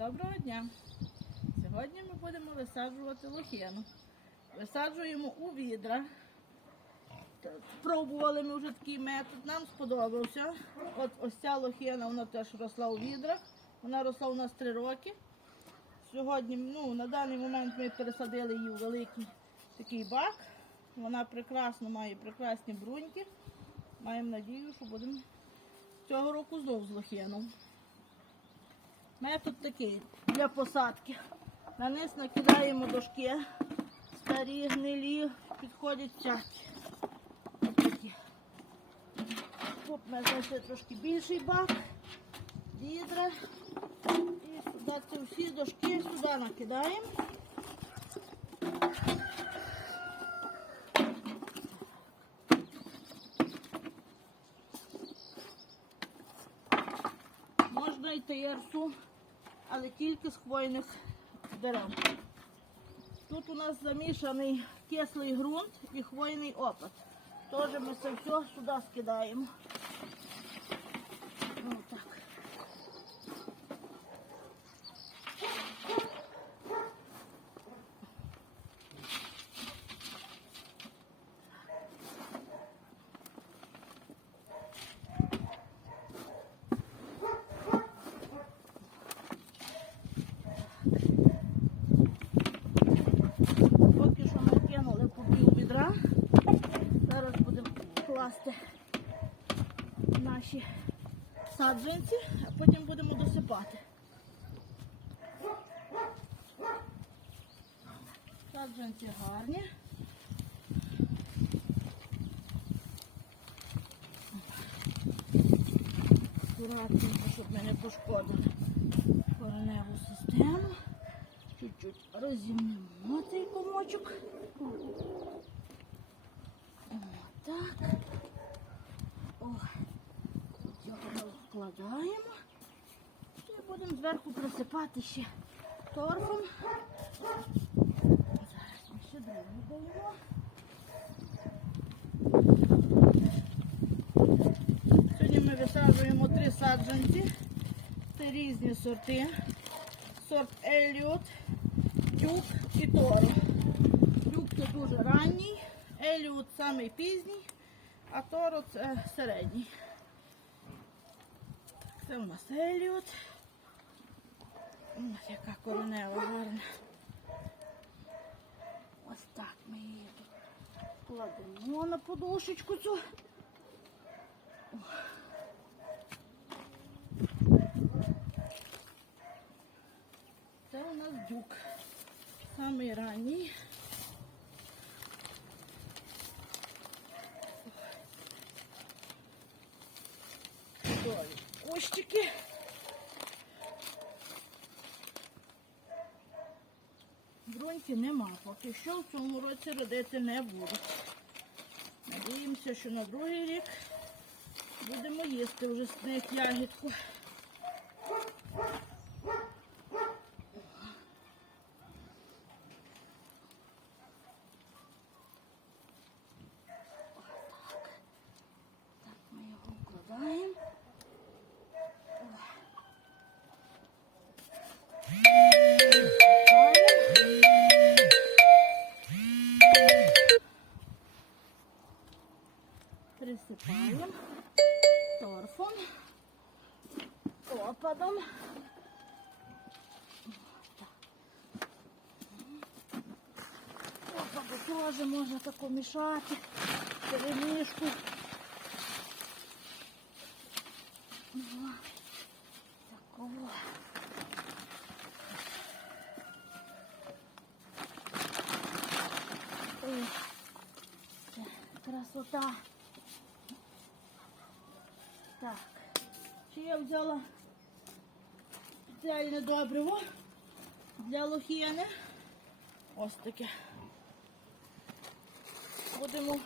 Доброго дня! Сьогодні ми будемо висаджувати лохину. Висаджуємо у відра. Пробували ми вже такий метод, нам сподобався. От ось ця лохина, вона теж росла у відрах. Вона росла у нас три роки. Сьогодні, ну, на даний момент ми пересадили її у великий такий бак. Вона прекрасно має прекрасні бруньки. Маємо надію, що будемо цього року знову з лохином. Метод такий для посадки. На низ накидаємо дошки, старі, гнилі, підходять всякі. Тут ми знайшли трошки більший бак, відра. І сюди всі дошки сюди накидаємо. Можна і терсу, але тільки з хвойних дерев. Тут у нас замішаний кислий ґрунт і хвойний опад. Теж ми це все сюди скидаємо. Ну, так. Поки що ми кинули по пів відра. Зараз будемо класти наші саджанці, а потім будемо досипати. Саджанці гарні. Акуратненько, щоб ми пошкодили кореневу систему. Чуть-чуть розімнемо цей комочок. Отак. О, його ми вкладаємо. І будемо зверху присипати ще торфом. Зараз ми ще древні даємо. Сьогодні ми висаджуємо три саджанці. Це різні сорти. Сорт Еліот, Дюк і Торо. Дюк це дуже ранній, Еліот самий пізній, а Торо це середній. Це у нас Еліот. Ось яка коренева гарна. Ось так ми її тут кладемо на подушечку цю. Це у нас дюк. Самий ранній. Кущики. Броньки нема, поки що в цьому році родити не будуть. Надіємося, що на другий рік будемо їсти вже з них ягідку. Опадом. Опаду теж можна тако мішати, перемішку. Такого. Ой, красота. Так, ще я взяла спеціальне добриво для лохіни. Ось таке. Будемо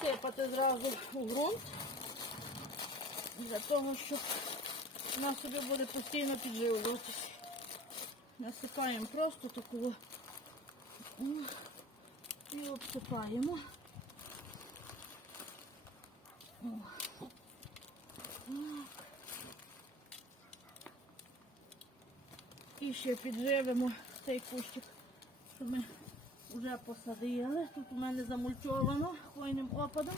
сипати зразу у ґрунт для того, щоб вона собі буде постійно підживлюватися. Насипаємо просто таку і обсипаємо. О. І ще підживимо цей кущик, що ми вже посадили. Тут у мене замульчовано хвойним опадом.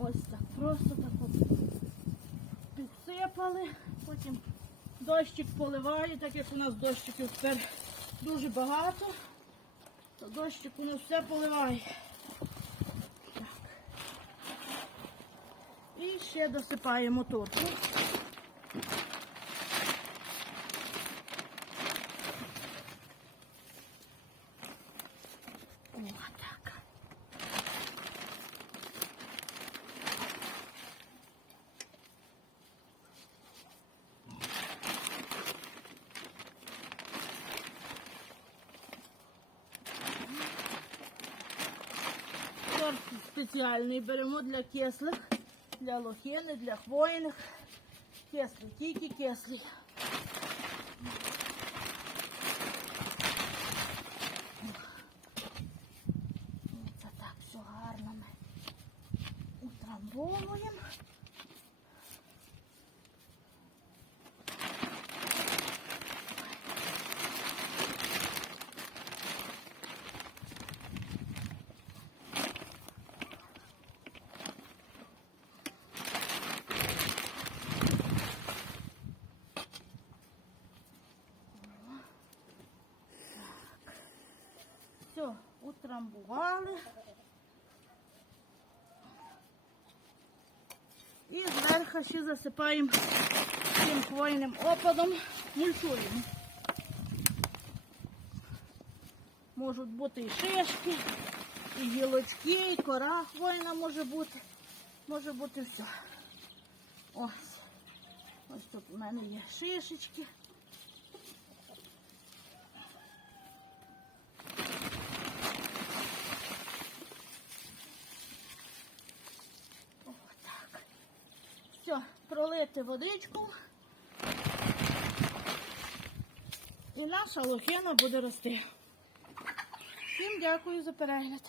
Ось так, просто так от підсипали, потім дощик поливаю, так як у нас дощиків тепер дуже багато, то дощик у нас все поливає. Так. І ще досипаємо турку. О, так. Спеціальний беремо для кислих, для лохини, для хвойних. Кислий, тільки кислий. Це так все гарно ми утрамбовуємо. Все, утрамбували. І зверху ще засипаємо цим хвойним опадом, мульчуємо. Можуть бути і шишки, і гілочки, і кора хвойна може бути. Може бути все. Ось. Ось тут у мене є шишечки. Все, пролити водичку. І наша лохина буде рости. Всім дякую за перегляд.